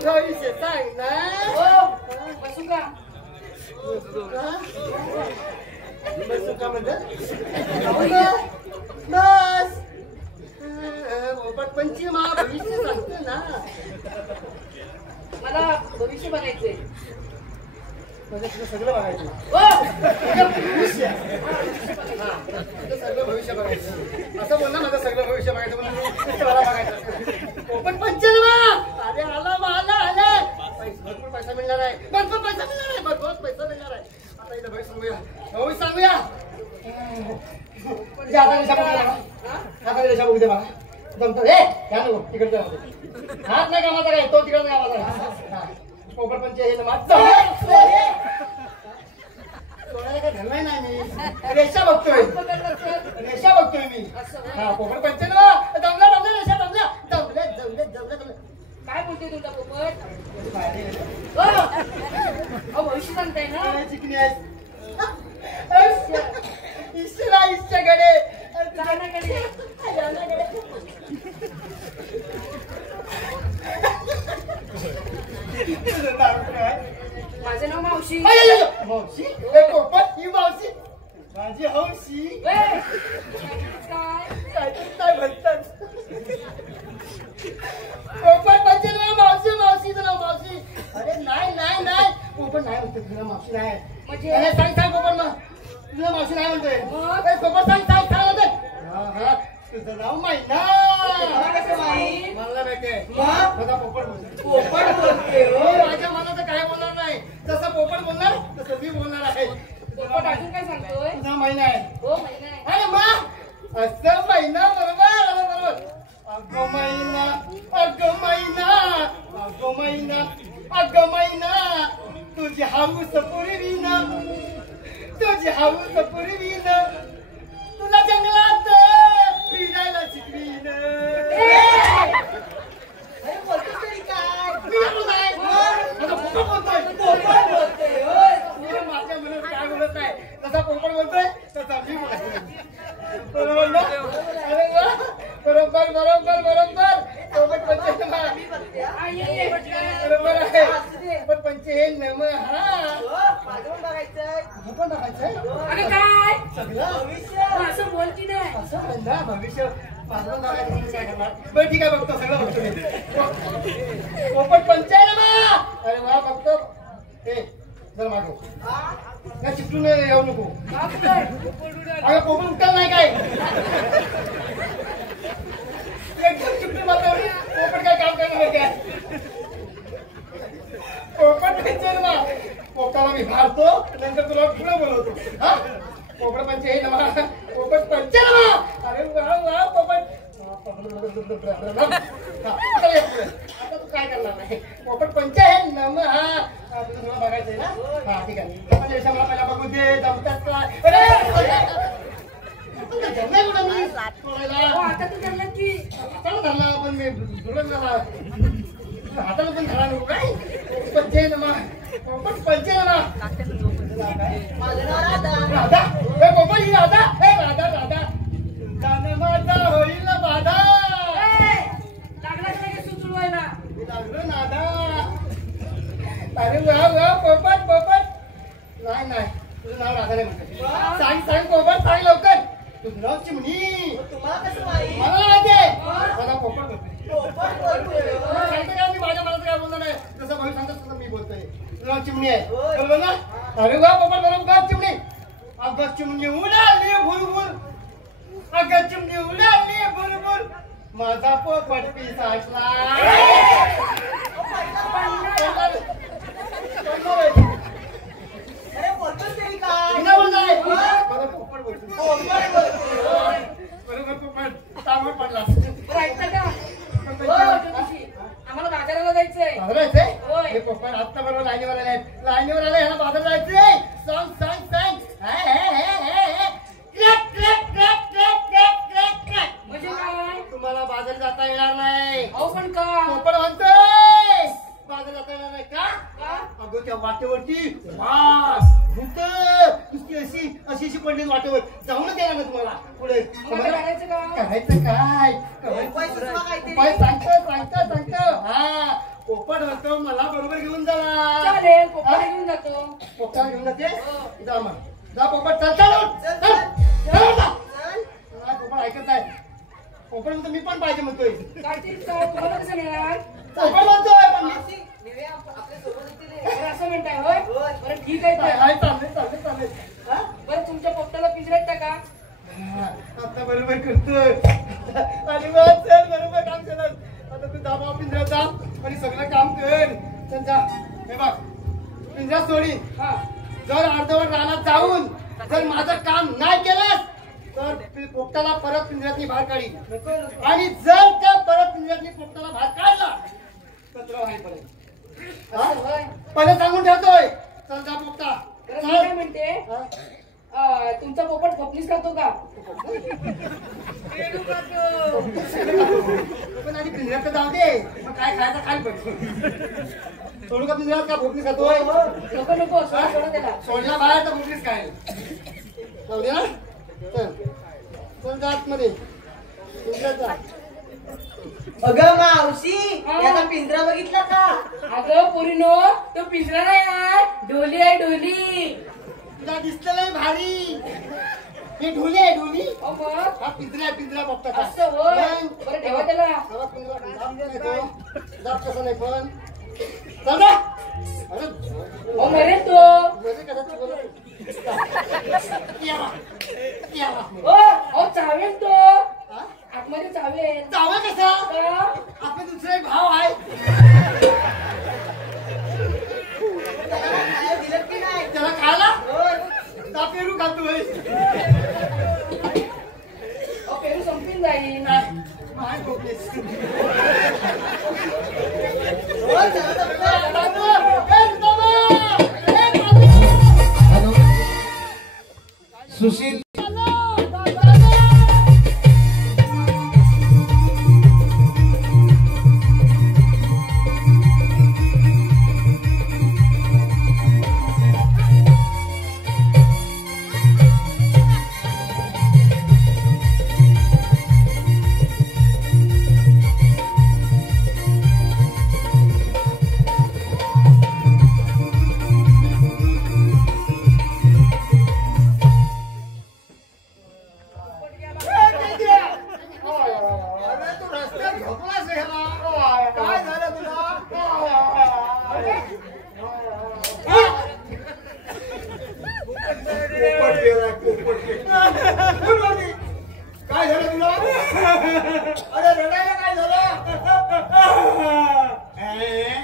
भविष्य सांग ना. हो बसू का बसू का म्हणतात? बस. पंचमा भविष्य सांगतो ना. मला भविष्य बघायचंय. तुझं सगळं बघायचं. भविष्य सगळं भविष्य बघायचं असं बोल ना. माझं सगळं भविष्य बघायचं म्हणून मला बघायचं. पण पंचमा अरे आला भरपूर पैसा मिळणार आहे. भरपूर पैसा मिळणार आहे. भरपूर पैसा मिळणार आहे. आता इथं भविष्य सांगूया. भविष्य सांगूया. आता रेषा बघू दे मला. जमतं हे घ्या नको तिकडे जा. हात नाही कामाचा काय तो तिकडे कामाचा. पोपटपंच हे सोडायला काय धरलाय नाही मी. रेषा बघतोय. रेषा बघतोय मी. हा पोपटपंच ना. जमला जमला रेषा जमला. जमले जमले जमले जमले. काय बोलते तुमचा पोपट? बाहेर अहो भविष्य सांगताय ना. चिकनी आहे. ईश्वरा ईश्वराकडे माझं नाव मावशी. मावशी पोपट ही मावशी माझी हौशी. काय काय म्हणतात? पोपट म्हणजे ना मावशी. मावशीचं नाव मावशी. अरे नाही नाही नाही पोपट नाही म्हणतो. तुला मावशी नाही म्हणजे अरे सांग सांग पोपट मग. तुला मावशी नाही म्हणतोय. पोपट सांग सांग सांग म्हणतोय. तुझं नाव मैना. मला भेटे माझा पोपट बोलतो. पोपट बोलते हो. माझ्या मनाचं काय बोलणार नाही. जसं पोपट बोलणार तसं मी बोलणार आहे. पोपट अजून काय सांगतोय? तुझा महिना आहे. हो महिना आहे. अरे मा असं महिना बरोबर बरोबर. अगं महिना अगं महिना अगं महिना अगं महिना तुझी हाऊस पुरवीना. तुझी हाऊस पुरवीना. तुला जंगलात फिरायला शिकवीन. अरे बोलतोस तरी काय? मी बोलत आहे. माझा पोपट बोलतोय. पोपट बोलते होय. मी माझ्या मनात काय बोलत नाही. तसा पोपट बोलतोय तसा मी बोलतोय. बरोबर ना? अरे वा बरोबर बरोबर बरोबर. पोपट पंच बरोबर आहे. पण पंच हे नम हा माझं पण बघायचंय. हे पण दाखायचंय. अगं काय सगळं भविष्य. असं बोल की नाही. असं म्हणता भविष्य माझं पण दाखायचं. काय करणार? बरं ठीक आहे बघतो सगळं बघतो मी. पोपट पंच आहे ना मा. अरे वा बघतो. हे जर मागो काय चिपटून येऊ नको. अगं पोपट उठल नाही काय. एकदम चिपटून मात्र पोपट काय काम करणार आहे काय. पोपट पंच ना. पोपटाला मी भारतो नंतर तुला पुढे बोलवतो. हा पोपट पंच हे ना. पोपट पंच ना. अरे वा वा पोपट. आता तू काय करणार नाही. पोपट पंच आहे नम हा. तुला तुला बघायचंय ना. हा ठीक आहे. मला पहिला बघू दे. जमतात काय. जमलंय कुठं मी सोडायला. हो आता तू धरला की. हाताला धरला पण मी दुरून झाला. हाताला पण धरा नको काय. पंचे ना पोपट पंचे ना. माझं नाव राधा. राधा ए पोपट ही राधा. ए राधा राधा गाणं माझा होईल बाधा. लागला का नाही सुचवायला. लागलो नादा. अरे वा वा पोपट पोपट. नाही नाही तुझं नाव राधा नाही म्हणते. सांग सांग पोपट सांग लवकर. तुझं नाव चिमणी. तुम्हाला कसं माहित? मला माहिती आहे. मला पोपट बोलते. पोपट बोलतोय. सांगतो का मी माझ्या मनात काय बोलणार आहे. जसं भाऊ सांगतो तसं मी बोलतोय. तुझं नाव चिमणी आहे बरोबर ना. अरे वा पोपट बरोबर चिमणी. अगं चिमणी उडाली भुलभुल. अगं चिमणी उडाली भुलभुल. माझा पोपट पिसाटला. अरे बोलतोस तरी काय? मी नाही बोलणार आहे. माझा पोपट बोलतो. बरोबर पोपट तांबड पडला. ऐकता का? हो ज्योतिषी. आम्हाला बाजाराला जायचंय. जायचंय. होय. हे पोपट आत्ता बरोबर लाईनीवर आले. लाईनीवर आले ह्याला बाजार जायचंय. सांग सांग सांग. म्हणजे काय? तुम्हाला बाजार जाता येणार नाही. अहो पण का? पोपट म्हणतोय बाजार जाता येणार नाही का. का? अगं त्या वाटेवरती भूत नुसती अशी अशी अशी पडली वाटेवर. जाऊनच येणार ना तुम्हाला पुढे. मग आता करायचं का? करायचं काय. उपाय सुचवा काहीतरी. उपाय सांगतो सांगतो सांगतो. हा पोपट म्हणतो मला बरोबर घेऊन जा. चालेल पोपट घेऊन जातो. पोपटाला घेऊन जाते हो. जा मग. जा पोपट चल चल चल, चल चल. चल जा. चल. नाही, पोपट ऐकत नाही. पोपट म्हणतो मी पण पाहिजे म्हणतोय. कार्तिक तुम्हाला कसं मिळणार? पोपट म्हणतोय पण मी मावशी, निवे आपल्या सोबत होती रे. बरं असं म्हणताय होय? होय. बरं ठीक आहे तर. हाय चालले चालले चालले. हा? बरं तुमच्या पोपटाला पिंजऱ्यात टाका. आता बरोबर करतोय आणि मग चल बरोबर काम करणार. आता तू दाबा पिंजरा जा आणि सगळं काम कर. चल जा. हे बघ पिंजरा सोडी. हा जर अर्धवट रानात जाऊन जर माझं काम नाही केलंस तर पोपटाला परत पिंजऱ्यातनी बाहेर काढी. आणि जर त्या परत पिंजऱ्यातनी पोपटाला बाहेर काढला तर तुला बाहेर पडेल. हा? होय. पहिले सांगून ठेवतोय. चल जा पोपटा. बरं मी काय चल. म्हणते हा? तुमचा पोपट खपलीच खातो का? पण आधी पिंजऱ्यात तर जाऊ दे. मग काय खायचं खाल पण सोडू का पिंजऱ्यात का भोपळी खातोय. नको नको सोडा त्याला. सोडला बाहेर तर भोपळीच खायला जाऊ दे ना. चल चल जा आतमध्ये पिंजऱ्यात जा. अगं मावशी याचा पिंजरा बघितला का? अगं पोरीनो तो पिंजरा नाही आहे, ढोली आहे ढोली. तुला दिसलं नाही भारी. हे ढोली आहे ढोली. हो मग हा पिंजरा आहे पिंजरा पोपटाचा. असं होय. बरं ठेवा त्याला. हा पिंजरा दाब नाही तो. दाब कसं नाही पण चल जा. अरे हो मरेल तो. मध्ये कसं बोलत हो चावेल तो. हा? आतमध्ये चावेल. जावं कसा का? आपले दुसरा एक भाव आहे त्याला खायला दिलं की नाही? त्याला खायला होय. का पेरू खातोय. अहो, पेरू संपून जाईल. माय गोपलेस. होय, चला, चला. हॅलो सुशील अरे तू रस्त्यात झोपलास ह्याला. काय झालं तुला. पोपट गेला पोपट गेला. काय झालं तुला. अरे रडायला काय झालं.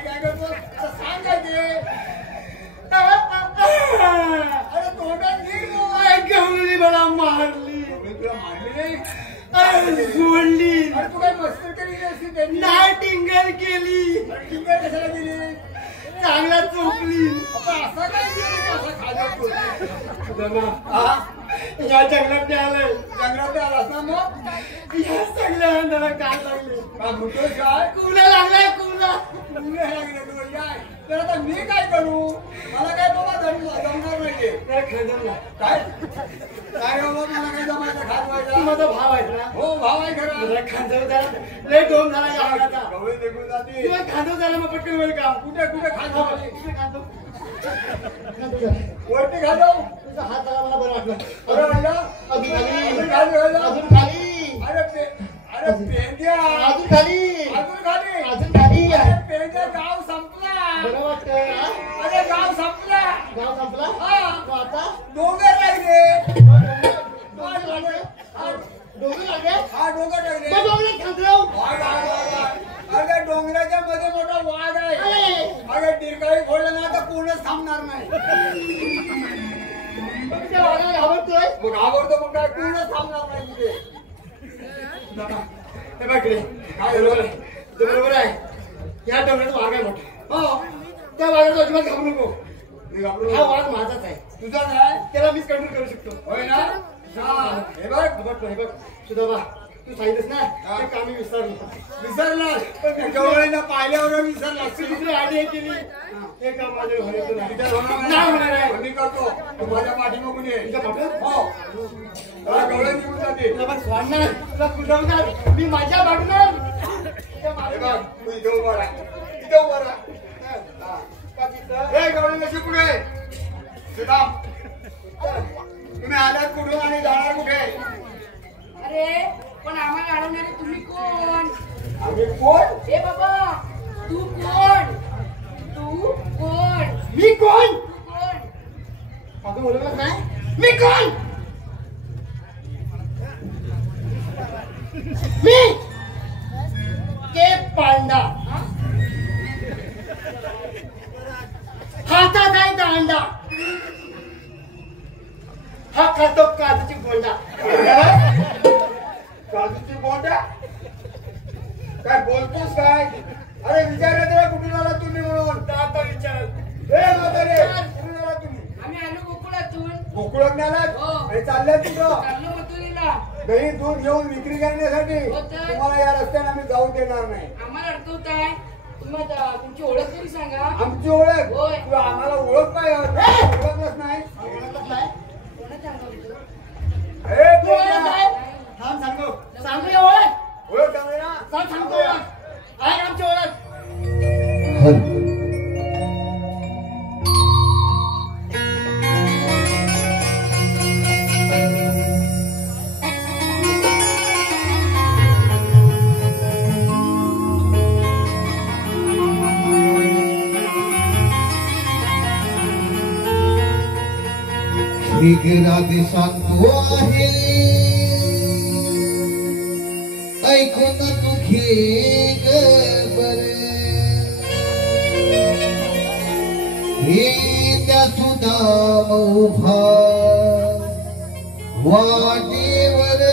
काय करतो आता सांग काय ते. अरे तोंडात नीट बोल. गवळी मला मारली, तुला मारली सोडली, अरे तू काय मस्ती केली असती त्यांनी. नाईटिंगेल केली, टिंगर कशाला दिली. चांगला चोपली. असं काय केली असं खाजवतो. हा? या जंगलात आलंय, जंगलात आलास ना मग. या सगळ्या अंधाला काय लागले. काय म्हणतोय काय. कुणा लागलाय कुणा. तुला लागले तू काय. तर आता मी काय करू. मला काय बाबा जमणार नाहीये. नाही खंदवला. काय काय बाबा मला काय जमायचं खात तू व्हायचा. माझा भाव आहे ना. हो भाव आहे खरं. मला खांदव झाला, लय डोम झाला या अंगाचा. गवळी निघून जाते. तुला खांदव झाला मग पटकन वेळ काम. कुठे कुठे खात व्हायची. कुठे खांदव. वरती घालव. तुझा हात झाला मला बरं वाटलं. बरं म्हणलं. अजून खाली, अजून खाली घालव. अजून खाली, अरे पेंद्या. अजून खाली, अजून खाली. अजून खाली. अरे पेंद्या गाव संपला. बरं वाटतंय हा? अरे गाव संपला. गाव संपला. हा. मग आता डोंगर लागले. डोंगर लागले. डोंगर लागले. हा डोंगर लागले. मग डोंगरात खांदव. वाघ आहे, वाघ आहे. अरे डोंगराच्या मध्ये मोठा वाघ आहे. अरे. अरे डिरकाळी फोडलं ना तर कोणच थांबणार नाही. मग त्या वाघाला घाबरतोय. मग आवडतो मग काय कोणच थांबणार नाही तिथे. हे बघ रे, काय बरोबर आहे. ते बरोबर आहे. या डोंगरात वाघ आहे मोठा. हो त्या वाघाला अजिबात घाबरू नको. मी घाबरू हा नको. वाघ माझाच आहे. तुझा नाही. त्याला मीच कंट्रोल करू शकतो. होय ना. हा हे बघ हे बघ सुधाबा, तू सांगितलंस ना ते काम मी विसरलो. विसरलास. पण गवळीला पाहिल्यावर विसरलास. तू दुसरी आडी हे केली, हे काम माझ्या होण्याचं नाही. तिथे होणार नाही होणार आहे. मी करतो. तू माझ्या पाठीमागून ये. तुझ्या पाठीवर? हो. गवळी निघून जाते. तुला पण सोडणार, तुला कुठवणार, मी माझ्या पाठवणार. हे बघ तू इथे उभा राहा. इथे उभा मी कोण? ए बाबा तू कोण? तू कोण? मी कोण? तू कोण? माझं बोललं काय? मी कोण? मी के पांडा, हातात आहे दांडा, हा खातो काजूची बोंडा. काजूची बोंडा काय बोलतोस काय? अरे विचारलं त्याला कुठून आला तुम्ही म्हणून. आता विचार. ए म्हातारे, कुठून आला तुम्ही? आम्ही आलो गोकुळातून. गोकुळात आलात हो. आणि चालल्यात कुठं? चाललो मथुरेला. दही दूध घेऊन विक्री करण्यासाठी. हो तर. तुम्हाला या रस्त्याने आम्ही जाऊ देणार नाही. आम्हाला अडकवताय. तुम्ही आता तुमची ओळख तरी सांगा. आमची ओळख? होय. तू आम्हाला ओळख काय? ओळखलंच नाही. ओळखलंच नाही. कोणा सांगा ए, तू ओळख आहे? थांब सांगतो. सांगूया ओळख. ओळख सांगू ना. सांगतो ओळख. आहे आमची ओळख. राधे सांगतो आहे ऐकून तू घे बर हे त्या सुद्धा उभा वाटेवर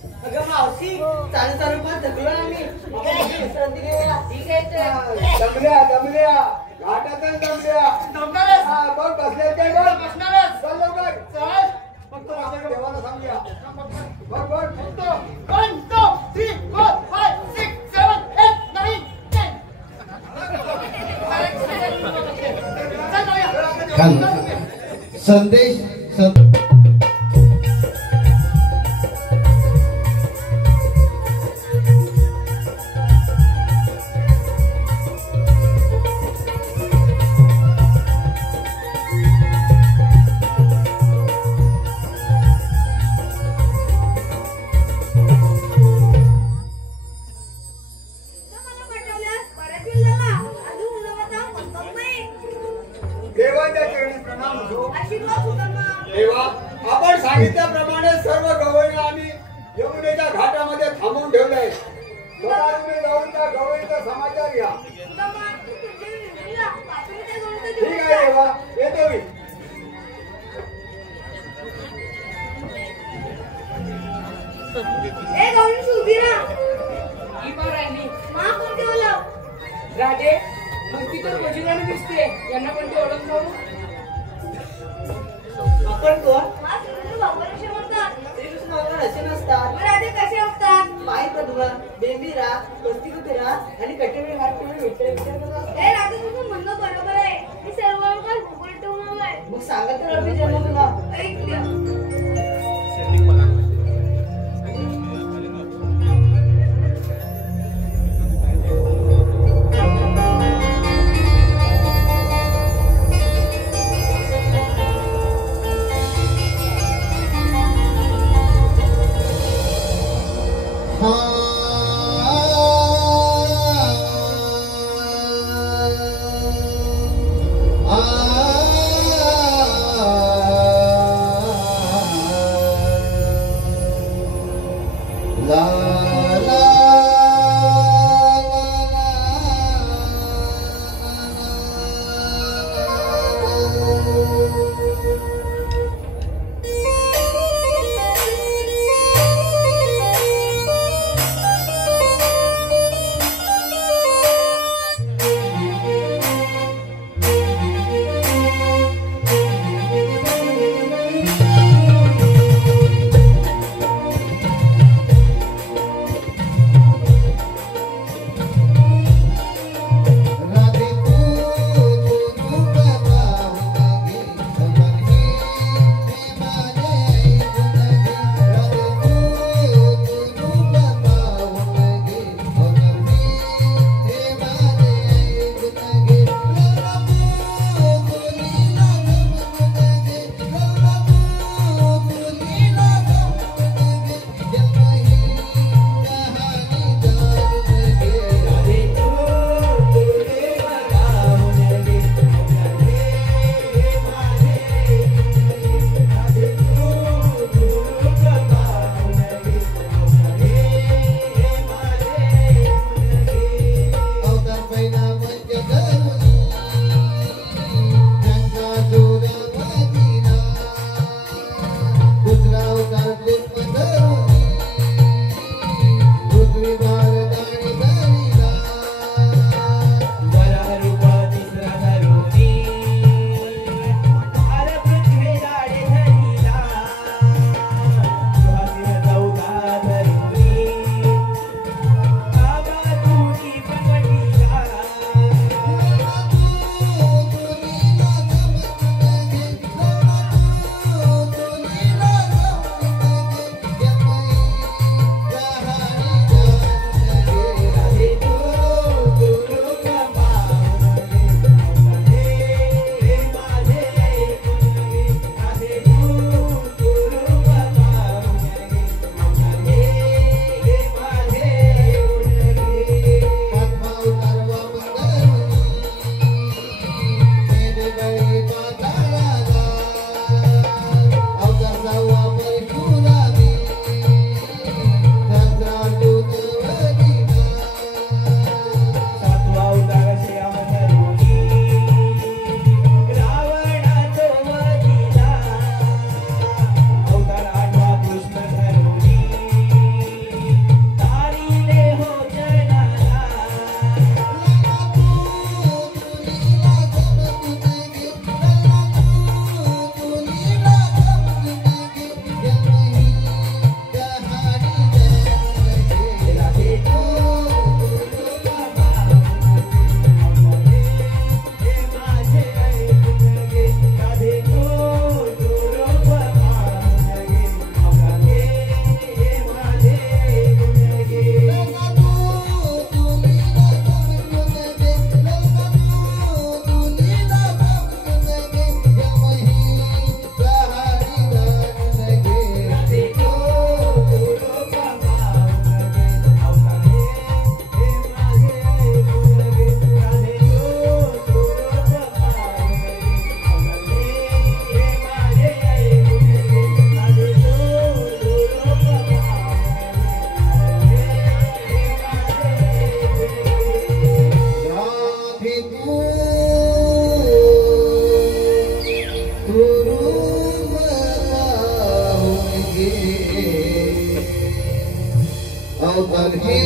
अगं मावशी चालू चालू पण थकलो आम्ही आपण विश्रांती घेऊया. ठीक आहे दमल्या घाटातच दमल्या. हा, बघ बसले काय बघ बसणारच. चल लवकर चल. फक्त आपण देवाला सांगूया. बघ बघ फक्त 1 2 3 4 5 6 7 8 9 10. खान संदेश मला पाठवल्यास बऱ्याच वेळ झाला. अजून उन्हाचा मतम नाही. देवाच्या चरणी प्रणाम असो. आशीर्वाद सुद्धा ना. देवा, आपण सांगितल्याप्रमाणे सर्व गवळीला आम्ही यमुनेच्या घाटामध्ये थांबवून ठेवलंय. बघा तुम्ही जाऊन त्या गवळीचा समाचार घ्या. सुद्धा मा, तू तुमच्या विनंतीला पाठवून त्या गवळीचं ठीक घेऊन आहे जा. देवा, येतो मी. ए गवळी उभी राहा. ही बार राहिली. मा कोणते बोलाव? राजे नुसती तर वजीराने दिसते. यांना पण ते ओळख भाऊ. आपण कोण मा सुरेंद्र बाबाला कसे म्हणतात? श्रीकृष्ण भगवान असे नसतात. मग राजे कसे असतात? पाय पद्म बेंबीरा बस्ती कुतिरा आणि कटेरी हात ठेवून विचार करतात. ए राजे तुझं म्हणणं बरोबर आहे. मी सर्व काल भूगोल ठेवून आलोय. मग सांगत तर अभि जन्म तुला ऐकल्या. अवघर हे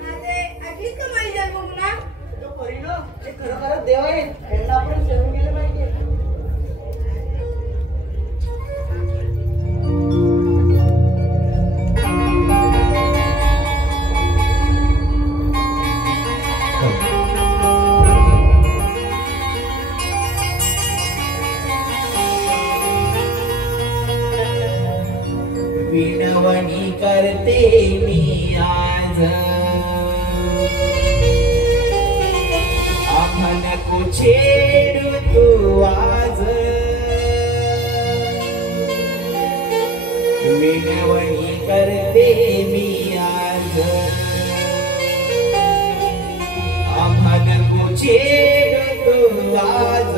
माझे आठवीत का माझी जन्मगुणा तो परिणो ते खरोखरच देव आहेत त्यांना आपण सेवन केलं पाहिजे. विनवणी करते मी आज नको छेडू तू आज विनवणी करते मी आज नको छेडू तू आज